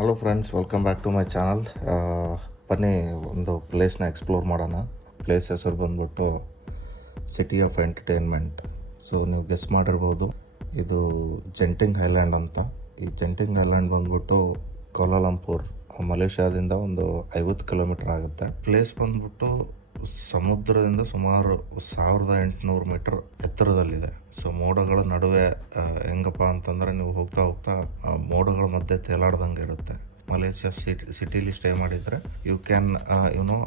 Hello friends, welcome back to my channel. ಬನ್ನಿ ಒಂದು ಪ್ಲೇಸ್ನ ಎಕ್ಸ್ಪ್ಲೋರ್ ಮಾಡೋಣ. ಪ್ಲೇಸ್ ಹೆಸರು ಬಂದ್ಬಿಟ್ಟು ಸಿಟಿ ಆಫ್ ಎಂಟರ್ಟೈನ್ಮೆಂಟ್. ಸೊ ನೀವು ಗೆಸ್ ಮಾಡಿರ್ಬೋದು, ಇದು ಜೆಂಟಿಂಗ್ ಐಲ್ಯಾಂಡ್ ಅಂತ. ಈ ಜೆಂಟಿಂಗ್ ಐಲ್ಯಾಂಡ್ ಬಂದ್ಬಿಟ್ಟು ಕೌಲಾಲಂಪುರ್, ಮಲೇಷ್ಯಾದಿಂದ ಒಂದು 50 ಕಿಲೋಮೀಟರ್ ಆಗುತ್ತೆ. ಪ್ಲೇಸ್ ಬಂದ್ಬಿಟ್ಟು ಸಮುದ್ರದಿಂದ ಸುಮಾರು 1800 ಮೀಟರ್ ಎತ್ತರದಲ್ಲಿದೆ. ಸೊ ಮೋಡಗಳ ನಡುವೆ ಹೆಂಗಪ್ಪ ಅಂತಂದರೆ, ನೀವು ಹೋಗ್ತಾ ಹೋಗ್ತಾ ಮೋಡಗಳ ಮಧ್ಯೆ ತೇಲಾಡ್ದಂಗೆ ಇರುತ್ತೆ. ಮಲೇಷ್ಯಾ ಸಿಟಿಲಿ ಸ್ಟೇ ಮಾಡಿದರೆ you can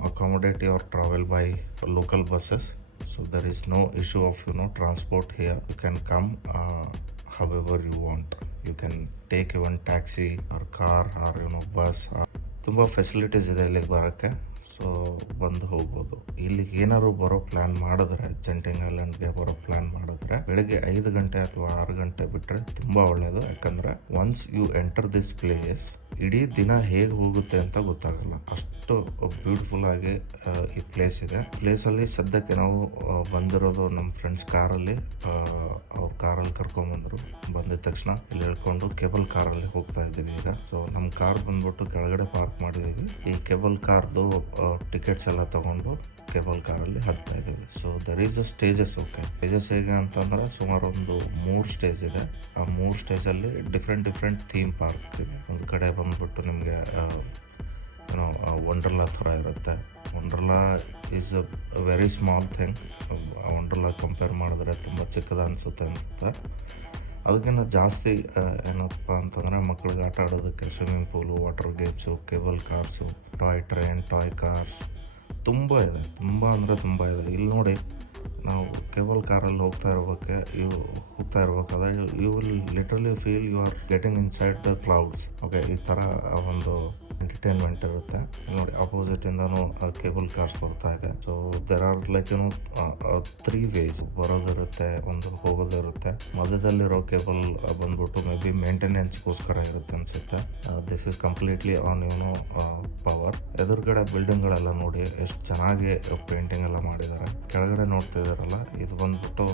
accommodate your travel by local buses. So there is no issue of transport here. You can come however you want. You can take even taxi or car or bus. ತುಂಬ facilities ಇದೆ ಇಲ್ಲಿಗೆ ಬರೋಕ್ಕೆ. So ಬಂದು ಹೋಗ್ಬೋದು. ಇಲ್ಲಿಗೆ ಏನಾದ್ರು ಬರೋ plan ಮಾಡಿದ್ರೆ, ಜೆಂಟಿಂಗ್ ಐಲ್ಯಾಂಡ್ಗೆ ಬರೋ ಪ್ಲ್ಯಾನ್ ಮಾಡಿದ್ರೆ ಬೆಳಗ್ಗೆ 5 ಗಂಟೆ ಅಥವಾ 6 ಗಂಟೆ ಬಿಟ್ಟರೆ ತುಂಬ ಒಳ್ಳೆಯದು. ಯಾಕಂದರೆ once you enter this place, ಇಡೀ ದಿನ ಹೇಗೆ ಹೋಗುತ್ತೆ ಅಂತ ಗೊತ್ತಾಗಲ್ಲ. ಅಷ್ಟು ಬ್ಯೂಟಿಫುಲ್ ಆಗಿ ಈ ಪ್ಲೇಸ್ ಇದೆ. ಪ್ಲೇಸಲ್ಲಿ ಸದ್ಯಕ್ಕೆ ನಾವು ಬಂದಿರೋದು ನಮ್ಮ ಫ್ರೆಂಡ್ಸ್ ಕಾರಲ್ಲಿ. ಅವ್ರ ಕಾರಲ್ಲಿ ಕರ್ಕೊಂಡ್ಬಂದರು. ಬಂದಿದ ತಕ್ಷಣ ಇಲ್ಲಿ ಹೇಳ್ಕೊಂಡು ಕೇಬಲ್ ಕಾರಲ್ಲಿ ಹೋಗ್ತಾ ಇದ್ದೀವಿ ಈಗ. ಸೊ ನಮ್ಮ ಕಾರ್ ಬಂದ್ಬಿಟ್ಟು ಕೆಳಗಡೆ ಪಾರ್ಕ್ ಮಾಡಿದ್ದೀವಿ. ಈ ಕೇಬಲ್ ಕಾರ್ದು ಟಿಕೆಟ್ಸ್ ಎಲ್ಲ ತಗೊಂಡು ಕೇಬಲ್ ಕಾರಲ್ಲಿ ಹತ್ತಾ ಇದ್ದೀವಿ. So there is a stages. Stages ಹೇಗೆ ಅಂತಂದ್ರೆ, ಸುಮಾರು ಒಂದು 3 ಸ್ಟೇಜ್ ಇದೆ. ಆ 3 ಸ್ಟೇಜಲ್ಲಿ ಡಿಫ್ರೆಂಟ್ ಥೀಮ್ ಪಾರ್ಕ್ ಇದೆ. ಒಂದು ಕಡೆ ಬಂದ್ಬಿಟ್ಟು ನಿಮಗೆ ವಂಡರ್ಲಾ ಥರ ಇರುತ್ತೆ. Wonderla is a very small thing. Wonderla compare ಮಾಡಿದ್ರೆ ತುಂಬ ಚಿಕ್ಕದ ಅನಿಸುತ್ತೆ ಅಂತ. ಅದಕ್ಕಿಂತ ಜಾಸ್ತಿ ಏನಪ್ಪ ಅಂತಂದರೆ, ಮಕ್ಕಳಿಗೆ ಆಟ ಆಡೋದಕ್ಕೆ swimming pool, water games, cable cars, toy train, toy cars ತುಂಬ ಇದೆ. ತುಂಬ ಅಂದರೆ ತುಂಬ ಇದೆ. ಇಲ್ಲಿ ನೋಡಿ, ನಾವು ಕೇಬಲ್ ಕಾರಲ್ಲಿ ಹೋಗ್ತಾ ಇರ್ಬೇಕಾದ್ರೆ you will literally feel you are getting inside the clouds. Okay, ಈ ಥರ ಒಂದು ಎಂಟರ್ಟೈನ್ಮೆಂಟ್ ಇರುತ್ತೆ. ನೋಡಿ, ಅಪೋಸಿಟಿಂದನೂ ಕೇಬಲ್ ಕಾರ್ಸ್ ಬರ್ತಾ ಇದೆ. So there are like 3 ways. ಬರೋದಿರುತ್ತೆ, ಒಂದು ಹೋಗೋದಿರುತ್ತೆ. ಮಧ್ಯದಲ್ಲಿರೋ ಕೇಬಲ್ ಬಂದ್ಬಿಟ್ಟು ಮೇ ಬಿ ಮೇಂಟೆನೆನ್ಸ್ಗೋಸ್ಕರ ಇರುತ್ತೆ ಅನ್ಸುತ್ತೆ. This is completely on power. ಎದುರುಗಡೆ ಬಿಲ್ಡಿಂಗ್ಗಳೆಲ್ಲ ನೋಡಿ ಎಷ್ಟು ಚೆನ್ನಾಗಿ ಪೇಂಟಿಂಗ್ ಎಲ್ಲ ಮಾಡಿದ್ದಾರೆ. ಕೆಳಗಡೆ ನೋಡ್ತಾ ಇದ್ದಾರಲ್ಲ, ಇದು ಬಂದ್ಬಿಟ್ಟು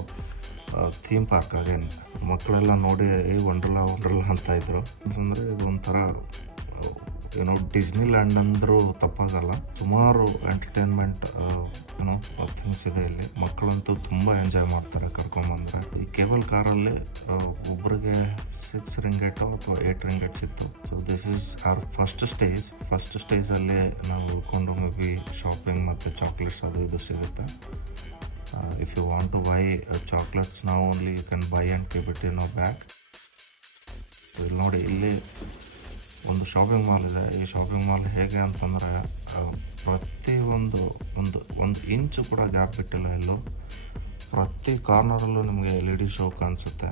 ಥೀಮ್ ಪಾರ್ಕ್. ಆಗೇನು ಮಕ್ಕಳೆಲ್ಲ ನೋಡಿ ವಂಡರ್ಲಾ ಅಂತ ಇದ್ರು. ಅಂತಂದರೆ ಇದು ಒಂಥರ ಡಿಸ್ನಿ ಲ್ಯಾಂಡ್ ಅಂದರೂ ತಪ್ಪಾಗಲ್ಲ. ಸುಮಾರು ಎಂಟರ್ಟೈನ್ಮೆಂಟ್ ಥಿಂಗ್ಸ್ ಇದೆ ಇಲ್ಲಿ. ಮಕ್ಕಳಂತೂ ತುಂಬ ಎಂಜಾಯ್ ಮಾಡ್ತಾರೆ ಕರ್ಕೊಂಬಂದರೆ. ಈ ಕೇಬಲ್ ಕಾರಲ್ಲಿ ಒಬ್ಬರಿಗೆ 6 ರಿಂಗೆಟ್ ಅಥವಾ 8 ರಿಂಗೆಟ್ ಸಿಕ್ತು. So this is our first ಸ್ಟೇಜಲ್ಲಿ ನಾವು ಉಳ್ಕೊಂಡು ಮೇ ಬಿ ಶಾಪಿಂಗ್ ಮತ್ತು ಚಾಕ್ಲೇಟ್ಸ್ ಅದು ಇದು ಸಿಗುತ್ತೆ. If you want to buy chocolates ನಾವು only you can buy and keep it in a bag. ಇಲ್ಲಿ ನೋಡಿ, ಇಲ್ಲಿ ಒಂದು ಶಾಪಿಂಗ್ ಮಾಲ್ ಇದೆ. ಈ ಶಾಪಿಂಗ್ ಮಾಲ್ ಹೇಗೆ ಅಂತಂದರೆ, ಪ್ರತಿಯೊಂದು ಒಂದು ಇಂಚು ಕೂಡ ಗ್ಯಾಪ್ ಬಿಟ್ಟಿಲ್ಲ. ಎಲ್ಲೂ ಪ್ರತಿ ಕಾರ್ನರಲ್ಲೂ ನಿಮಗೆ LED ಶೋ ಕಾಣಿಸುತ್ತೆ.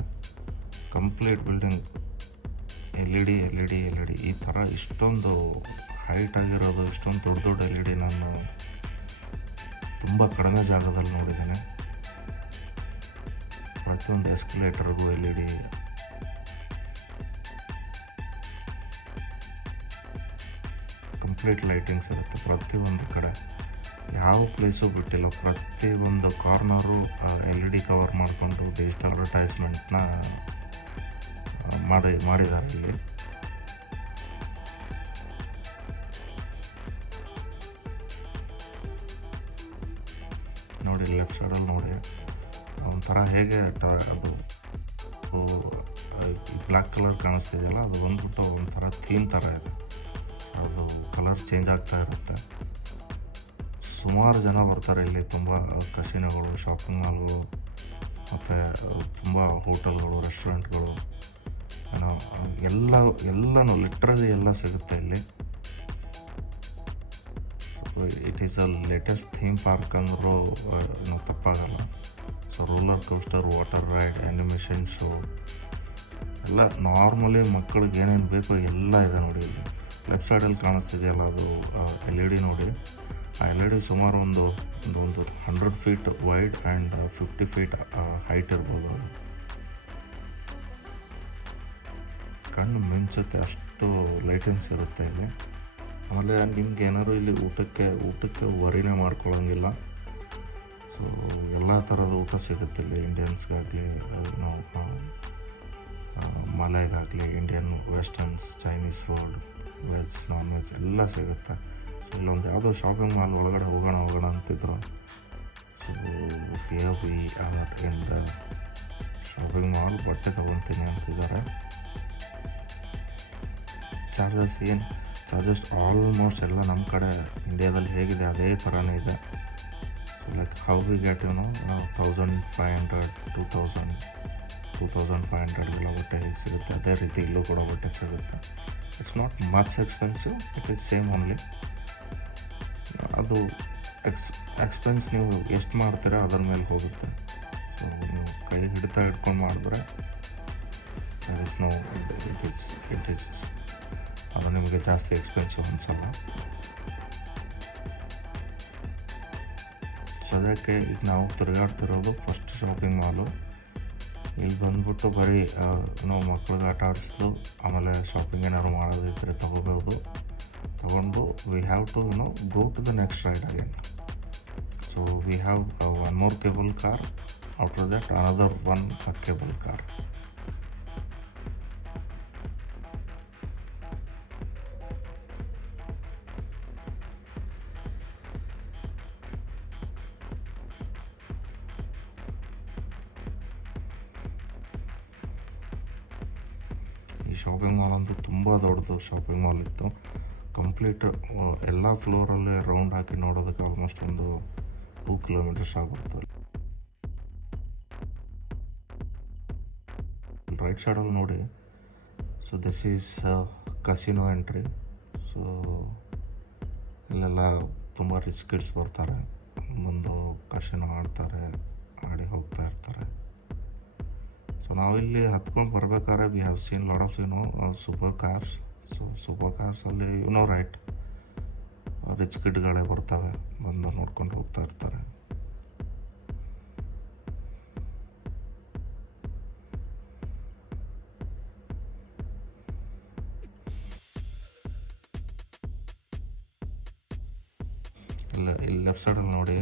ಕಂಪ್ಲೀಟ್ ಬಿಲ್ಡಿಂಗ್ LED ಈ ಥರ ಇಷ್ಟೊಂದು ಹೈಟ್ ಆಗಿರೋದು, ಇಷ್ಟೊಂದು ದೊಡ್ಡ LED ನಾನು ತುಂಬ ಕಡಿಮೆ ಜಾಗದಲ್ಲಿ ನೋಡಿದ್ದೇನೆ. ಪ್ರತಿಯೊಂದು ಎಸ್ಕಲೇಟರ್ಗೂ LED. ಕಂಪ್ಲೀಟ್ ಲೈಟಿಂಗ್ಸ್ ಇರುತ್ತೆ ಪ್ರತಿಯೊಂದು ಕಡೆ. ಯಾವ ಪ್ಲೇಸು ಬಿಟ್ಟಿಲ್ಲ. ಪ್ರತಿಯೊಂದು ಕಾರ್ನರು LED ಕವರ್ ಮಾಡಿಕೊಂಡು ಡಿಜಿಟಲ್ ಅಡ್ವರ್ಟೈಸ್ಮೆಂಟ್ನ ಮಾಡಿದ್ದಾರೆ ಇಲ್ಲಿ. ನೋಡಿ, ಲೆಫ್ಟ್ ಸೈಡಲ್ಲಿ ನೋಡಿ, ಒಂಥರ ಹೇಗೆ ಅದು ಬ್ಲ್ಯಾಕ್ ಕಲರ್ ಕಾಣಿಸ್ತಿದೆಯಲ್ಲ, ಅದು ಬಂದ್ಬಿಟ್ಟು ಒಂಥರ ಥೀಮ್ ಥರ ಇದೆ. ಅದು ಕಲರ್ ಚೇಂಜ್ ಆಗ್ತಾ ಇರುತ್ತೆ. ಸುಮಾರು ಜನ ಬರ್ತಾರೆ ಇಲ್ಲಿ. ತುಂಬ ಕಸಿನೋಗಳು, ಶಾಪಿಂಗ್ ಮಾಲ್ಗಳು ಮತ್ತು ತುಂಬ ಹೋಟೆಲ್ಗಳು, ರೆಸ್ಟೋರೆಂಟ್ಗಳು, ಎಲ್ಲನೂ ಲಿಟ್ರಲಿ ಎಲ್ಲ ಸಿಗುತ್ತೆ ಇಲ್ಲಿ. It is a latest theme park ಅಂದರೂ ತಪ್ಪಾಗಲ್ಲ. So roller coaster, water ride, animation show ಎಲ್ಲ ನಾರ್ಮಲಿ ಮಕ್ಕಳಿಗೆ ಏನೇನು ಬೇಕು ಎಲ್ಲ ಇದೆ ನೋಡಿ ಇಲ್ಲಿ. ಲೆಫ್ಟ್ ಸೈಡಲ್ಲಿ ಕಾಣಿಸ್ತಿದೆಯಲ್ಲ, ಅದು LED ನೋಡಿ. ಆ LED ಸುಮಾರು ಒಂದು 100 feet wide and 50 feet height ಇರ್ಬೋದು. ಅದು ಕಣ್ಣು ಮಿಂಚುತ್ತೆ, ಅಷ್ಟು ಲೈಟಿಂಗ್ಸ್ ಇರುತ್ತೆ ಇಲ್ಲಿ. ಆಮೇಲೆ ನಿಮ್ಗೆ ಏನಾದ್ರು ಇಲ್ಲಿ ಊಟಕ್ಕೆ ವರಿನೇ ಮಾಡ್ಕೊಳ್ಳೋಂಗಿಲ್ಲ. ಸೊ ಎಲ್ಲ ಥರದ ಊಟ ಸಿಗುತ್ತೆ ಇಲ್ಲಿ. ಇಂಡಿಯನ್ಸ್ಗಾಗಲಿ, ಮಲೈಗಾಗಲಿ, Indian, westerns, Chinese food veg non veg ಎಲ್ಲ ಸಿಗುತ್ತೆ. ಸೊ ಇಲ್ಲೊಂದು ಯಾವುದೋ ಶಾಪಿಂಗ್ ಮಾಲ್ ಒಳಗಡೆ ಹೋಗೋಣ ಅಂತಿದ್ರು. So here we are in the shopping mall. ಬಟ್ಟೆ ತೊಗೊತೀನಿ ಅಂತಿದ್ದಾರೆ. ಚಾರ್ಜಸ್ ಆಲ್ಮೋಸ್ಟ್ ಎಲ್ಲ ನಮ್ಮ ಕಡೆ ಇಂಡಿಯಾದಲ್ಲಿ ಹೇಗಿದೆ ಅದೇ ಥರನೇ ಇದೆ. ಲೈಕ್ ಹೌ ವಿ ಗೆಟ್ 1500 2500 ಬಟ್ಟೆ ಹೇಗೆ ಸಿಗುತ್ತೆ ಅದೇ ರೀತಿ ಇಲ್ಲೂ ಕೂಡ ಬಟ್ಟೆ ಸಿಗುತ್ತೆ. It's not much expensive, it is same only. ಅದು ಎಕ್ಸ್ಪೆನ್ಸ್ ನೀವು ಎಷ್ಟು ಮಾಡ್ತೀರಾ ಅದ್ರ ಮೇಲೆ ಹೋಗುತ್ತೆ. ಸೊ ನೀವು ಕೈ ಹಿಡ್ಕೊಂಡು ಮಾಡಿದ್ರೆ ಇಟ್ ಈಸ್ ಅದು ನಿಮಗೆ ಜಾಸ್ತಿ ಎಕ್ಸ್ಪೆನ್ಸಿವ್ ಅನಿಸಲ್ಲ. ಸದ್ಯಕ್ಕೆ ಈಗ ನಾವು ತಿರುಗಾಡ್ತಿರೋದು ಫಸ್ಟ್ ಶಾಪಿಂಗ್ ಮಾಲು. ಇಲ್ಲಿ ಬಂದ್ಬಿಟ್ಟು ಬರೀ ಮಕ್ಳಿಗೆ ಆಟ ಆಡಿಸೋದು, ಆಮೇಲೆ ಶಾಪಿಂಗ್ ಏನಾದ್ರು ಮಾಡೋದಿದ್ದರೆ ತೊಗೊಂಡು we have to go to the next ride again. So we have one more cable car, after that another one cable car. ಈ ಶಾಪಿಂಗ್ ಮಾಲ್ ಅಂತೂ ತುಂಬ ದೊಡ್ಡದು ಶಾಪಿಂಗ್ ಮಾಲ್ ಇತ್ತು. ಕಂಪ್ಲೀಟ್ ಎಲ್ಲ ಫ್ಲೋರಲ್ಲಿ ರೌಂಡ್ ಹಾಕಿ ನೋಡೋದಕ್ಕೆ ಆಲ್ಮೋಸ್ಟ್ ಒಂದು 2 ಕಿಲೋಮೀಟರ್ಸ್ ಆಗ್ಬಿಡ್ತು. ರೈಟ್ ಸೈಡಲ್ಲಿ ನೋಡಿ. So this is casino entry. So ಇಲ್ಲೆಲ್ಲ ತುಂಬ ರಿಚ್ ಕಿಡ್ಸ್ ಬರ್ತಾರೆ, ಬಂದು ಕಸಿನೋ ಆಡಿ ಹೋಗ್ತಾ ಇರ್ತಾರೆ. ಸೊ ನಾವಿಲ್ಲಿ ಹತ್ಕೊಂಡು ಬರ್ಬೇಕಾದ್ರೆ we have seen lot of super cars. So super ಕಾರ್ಸಲ್ಲಿ ರೈಟ್ ರಿಚ್ ಕಿಡ್ಗಳೇ ಬರ್ತವೆ, ಬಂದು ನೋಡ್ಕೊಂಡು ಹೋಗ್ತಾ ಇರ್ತಾರೆ. ಇಲ್ಲಿ ಲೆಫ್ಟ್ ಸೈಡಲ್ಲಿ ನೋಡಿ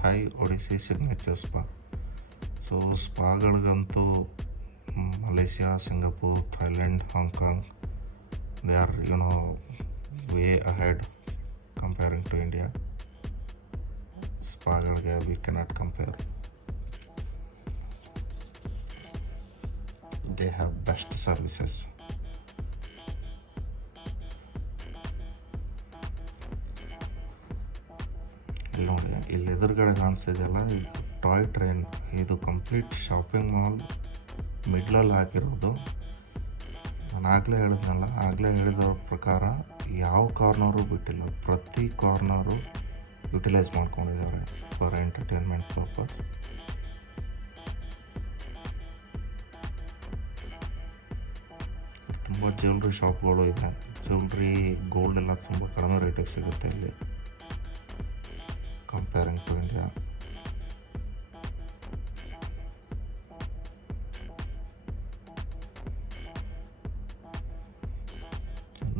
Thai Odyssey signature spa. So ಸ್ಪಾಗಳಿಗಂತೂ Malaysia, Singapore, Thailand, Hong Kong, they are way ahead comparing to India. ಸ್ಪಾಗಳಿಗೆ we cannot compare. They have best services. ಇಲ್ಲಿ ನೋಡಿ, ಇಲ್ಲಿ ಎದುರುಗಡೆ ಕಾಣಿಸ್ತಿದೆಯಲ್ಲ, ಇದು ಟಾಯ್ ಟ್ರೈನ್. ಇದು ಕಂಪ್ಲೀಟ್ ಶಾಪಿಂಗ್ ಮಾಲ್ ಮಿಡ್ಲಲ್ಲಿ ಹಾಕಿರೋದು. ನಾನು ಆಗಲೇ ಹೇಳಿದ್ರ ಪ್ರಕಾರ ಯಾವ ಕಾರ್ನರು ಬಿಟ್ಟಿಲ್ಲ, ಪ್ರತಿ ಕಾರ್ನರು ಯುಟಿಲೈಸ್ ಮಾಡ್ಕೊಂಡಿದ್ದಾರೆ ಫಾರ್ ಎಂಟರ್ಟೈನ್ಮೆಂಟ್ ಪರ್ಪಸ್. ತುಂಬ ಜ್ಯುವೆಲ್ರಿ ಶಾಪ್ಗಳು ಇದೆ. ಜ್ಯುವೆಲ್ರಿ, ಗೋಲ್ಡ್ ಎಲ್ಲ ತುಂಬ ಕಡಿಮೆ ರೇಟಿಗೆ ಸಿಗುತ್ತೆ ಇಲ್ಲಿ ಕಂಪೇರಿಂಗ್ ಟು ಇಂಡಿಯಾ.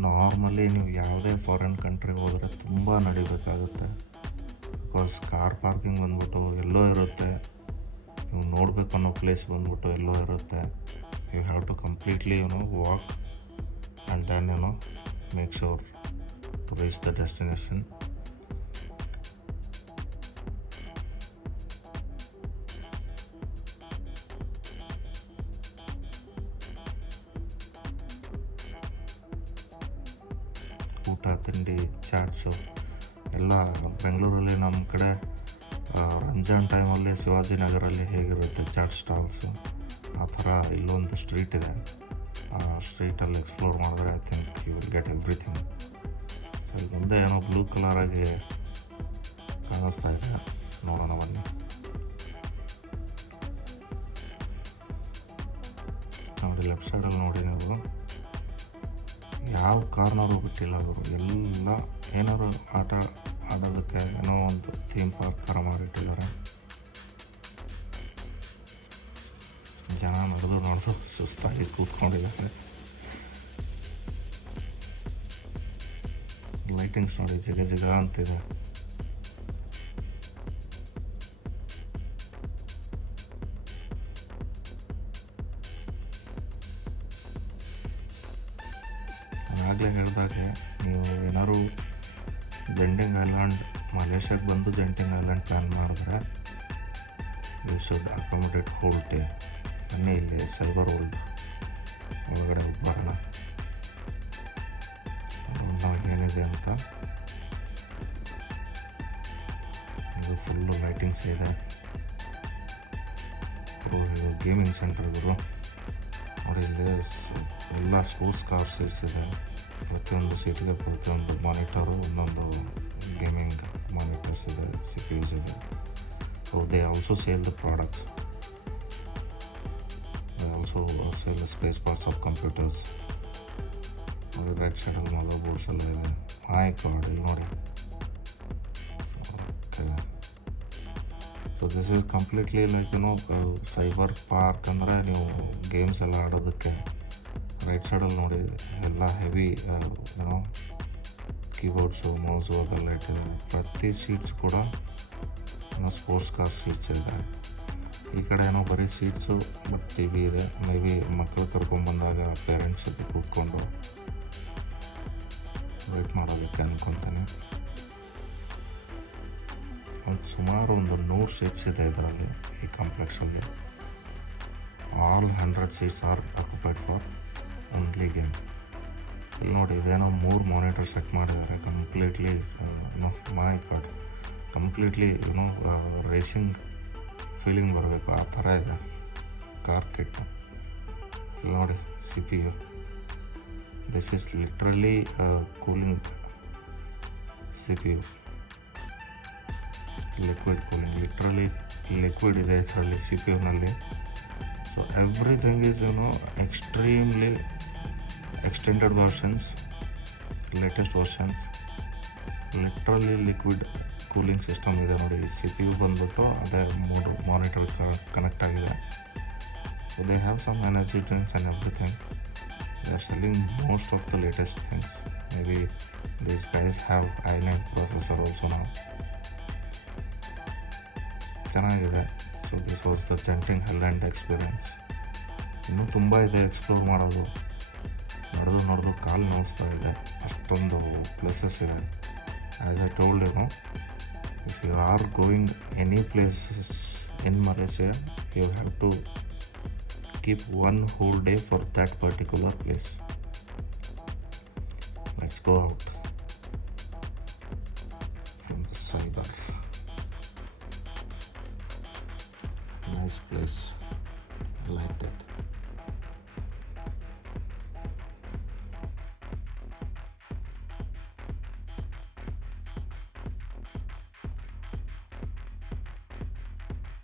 ನಾರ್ಮಲಿ ನೀವು ಯಾವುದೇ ಫಾರಿನ್ ಕಂಟ್ರಿಗೆ ಹೋದರೆ ತುಂಬ ನಡಿಬೇಕಾಗುತ್ತೆ. ಬಿಕಾಸ್ ಕಾರ್ ಪಾರ್ಕಿಂಗ್ ಬಂದ್ಬಿಟ್ಟು ಎಲ್ಲೋ ಇರುತ್ತೆ, ನೀವು ನೋಡಬೇಕು ಅನ್ನೋ ಪ್ಲೇಸ್ ಬಂದ್ಬಿಟ್ಟು ಎಲ್ಲೋ ಇರುತ್ತೆ. You have to completely walk and then make sure to reach the destination. ಊಟ, ತಿಂಡಿ, ಚಾಟ್ಸು ಎಲ್ಲ ಬೆಂಗಳೂರಲ್ಲಿ ನಮ್ಮ ಕಡೆ ರಂಜಾನ್ ಟೈಮಲ್ಲಿ ಶಿವಾಜಿನಗರಲ್ಲಿ ಹೇಗಿರುತ್ತೆ ಚಾಟ್ ಸ್ಟಾಲ್ಸು, ಆ ಥರ ಇಲ್ಲೊಂದು ಸ್ಟ್ರೀಟ್ ಇದೆ. ಆ ಸ್ಟ್ರೀಟಲ್ಲಿ ಎಕ್ಸ್ಪ್ಲೋರ್ ಮಾಡಿದ್ರೆ I think you will get everything. ಇಲ್ಲಿ ಮುಂದೆ ಏನೋ ಬ್ಲೂ ಕಲರಾಗಿ ಕಾಣಿಸ್ತಾ ಇದೆ, ನೋಡೋಣ ಬನ್ನಿ. ನೋಡಿ ಲೆಫ್ಟ್ ಸೈಡಲ್ಲಿ ನೋಡಿ, ನೀವು ಯಾವ ಕಾರ್ನರು ಬಿಟ್ಟಿಲ್ಲ ಅವರು. ಎಲ್ಲ ಏನಾದ್ರು ಆಟ ಆಡೋದಕ್ಕೆ ಏನೋ ಒಂದು ಥೀಮ್ ಪಾರ್ಕ್ ಥರ ಮಾಡಿಟ್ಟಿದ್ದಾರೆ. ಜನ ನಡೆದು ಸುಸ್ತಾಗಿ ಕೂತ್ಕೊಂಡಿದ್ದಾರೆ. ಲೈಟಿಂಗ್ಸ್ ನೋಡಿ ಜಿಗ ಅಂತಿದೆ. ಆಗಲೇ ಹೇಳಿದಾಗೆ ನೀವು ಏನಾದ್ರು ಜೆಂಟಿಂಗ್ ಐಲ್ಯಾಂಡ್ ಮಲೇಷ್ಯಾಗೆ ಬಂದು ಜೆಂಟಿಂಗ್ ಐಲ್ಯಾಂಡ್ ಪ್ಲ್ಯಾನ್ ಮಾಡಿದ್ರೆ you should accommodate whole day. ಬನ್ನಿ ಇಲ್ಲಿ ಸೈಬರ್ ವರ್ಲ್ಡ್ ಒಳಗಡೆ ಹೋಗಿ ಬರೋಣ, ಏನಿದೆ ಅಂತ. ಇದು ಫುಲ್ಲು ಲೈಟಿಂಗ್ಸ್ ಇದೆ. ಇದು ಗೇಮಿಂಗ್ ಸೆಂಟರ್ಗಳು ನೋಡಿ. ಇಲ್ಲಿ ಎಲ್ಲ ಸ್ಪೋರ್ಟ್ಸ್ ಕಾರ್ ಸೀಟ್ಸ್ ಇದೆ. ಪ್ರತಿಯೊಂದು ಸೀಟಿಗೆ ಪ್ರತಿಯೊಂದು ಮಾನಿಟರು, ಒಂದೊಂದು ಗೇಮಿಂಗ್ ಮಾನಿಟರ್ಸ್ ಇದೆ, CPUs ಇದೆ. So they also sale the products. They also sale the space parts of computers. ನೋಡಿ ರೈಟ್ ಸೈಡಲ್ಲಿ ಮದರ್ ಬೋರ್ಡ್ಸ್ ಎಲ್ಲ ಇದೆ. ಮೈ ಗಾಡ್, ಇಲ್ಲಿ ನೋಡಿ. Okay, so this is completely like cyber park ಅಂದರೆ ನೀವು ಗೇಮ್ಸ್ ಎಲ್ಲ ಆಡೋದಕ್ಕೆ. ರೈಟ್ ಸೈಡಲ್ಲಿ ನೋಡಿ ಎಲ್ಲ ಹೆವಿ ಕೀಬೋರ್ಡ್ಸು, ಮೌಸು ಅದೆಲ್ಲ ಇಟ್ಟಿದ್ದಾರೆ. ಪ್ರತಿ ಸೀಟ್ಸ್ ಕೂಡ ಸ್ಪೋರ್ಟ್ಸ್ ಕಾರ್ ಸೀಟ್ಸ್ ಇದೆ. ಈ ಕಡೆ ಏನೋ ಬರೀ ಸೀಟ್ಸು ಬಟ್ TV ಇದೆ. ಮೇ ಬಿ ಮಕ್ಕಳು ಕರ್ಕೊಂಡ್ಬಂದಾಗ ಪೇರೆಂಟ್ಸ್ ಜೊತೆ ಕೂತ್ಕೊಂಡು ವೆಯ್ಟ್ ಮಾಡೋದಕ್ಕೆ ಅಂದ್ಕೊತಾನೆ. ಸುಮಾರು ಒಂದು 100 ಸೀಟ್ಸ್ ಇದೆ ಇದರಲ್ಲಿ, ಈ ಕಾಂಪ್ಲೆಕ್ಸಲ್ಲಿ. All 100 seats are occupied for only game. ಇಲ್ಲಿ ನೋಡಿ, ಇದೇನೋ 3 ಮಾನಿಟರ್ ಸೆಟ್ ಮಾಡಿದ್ದಾರೆ. Completely my god, completely racing feeling ಬರಬೇಕು ಆ ಥರ ಇದೆ ಕಾರ್ ಕಿಟ್. ಇಲ್ಲಿ ನೋಡಿ CPU. This is literally cooling CPU, liquid cooling. Literally liquid ಇದೆ ಇದರಲ್ಲಿ CPUನಲ್ಲಿ. So everything is extremely extended versions, latest versions. Literally liquid cooling system ಇದೆ ನೋಡಿ. CPU ಬಂದ್ಬಿಟ್ಟು ಅದೇ 3 ಮಾನಿಟರ್ ಕನೆಕ್ಟ್ ಆಗಿದೆ. So they have some energy drinks and everything. They are selling most of the latest things. Maybe these guys have i9 processor also ನಾವು. ಚೆನ್ನಾಗಿದೆ. So this was the Genting island experience. ಇನ್ನೂ ತುಂಬ ಇದೆ explore ಮಾಡೋದು. ನಡೆದು ಕಾಲು ನೋಯಿಸ್ತಾ ಇದೆ, ಅಷ್ಟೊಂದು places ಇದೆ. As I told if you are going any places in Malaysia, you have to keep one whole day for that particular place. Let's go out.